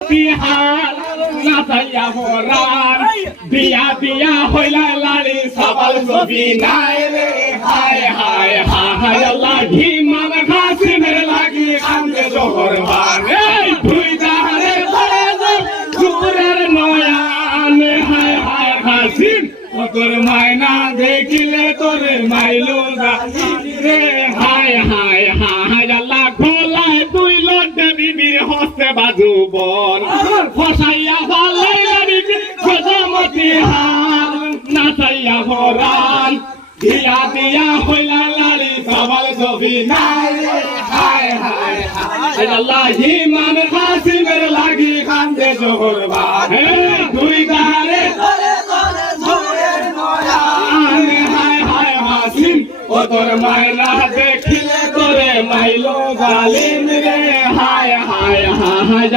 বিহার নাচাইয়া বরার বিয়া বিয়া হইলা লাড়ি সাবাল ছবি নাই রে হায় হায় হায় আল্লাহ ঘি মান খাসিমের লাগি কান্দে জোহর ভারে দুই দারে ধরে জোরের নয়ান হায় হায় খাসিম তোর মায়না দেখিলে তোরে মাইলো রে হায় হায় হায় আল্লাহ খোলায় তুই লড়তে বিবির হস্তে বাজু বল ফসাইয়া ভালাইয়া বিবি গজমতি হাল নাচাইয়া ভরান দিয়া দিয়া হইলা লাড়ি সবাল ছবি নাই হায় হায় হায় আল্লাহ ইমান খাসিমের লাগি কান্দে জোহর ভারে দুই দারে ও তোর মাইলা দেখিলে তোরে মাইলো জালিম রে হায় হায় হায়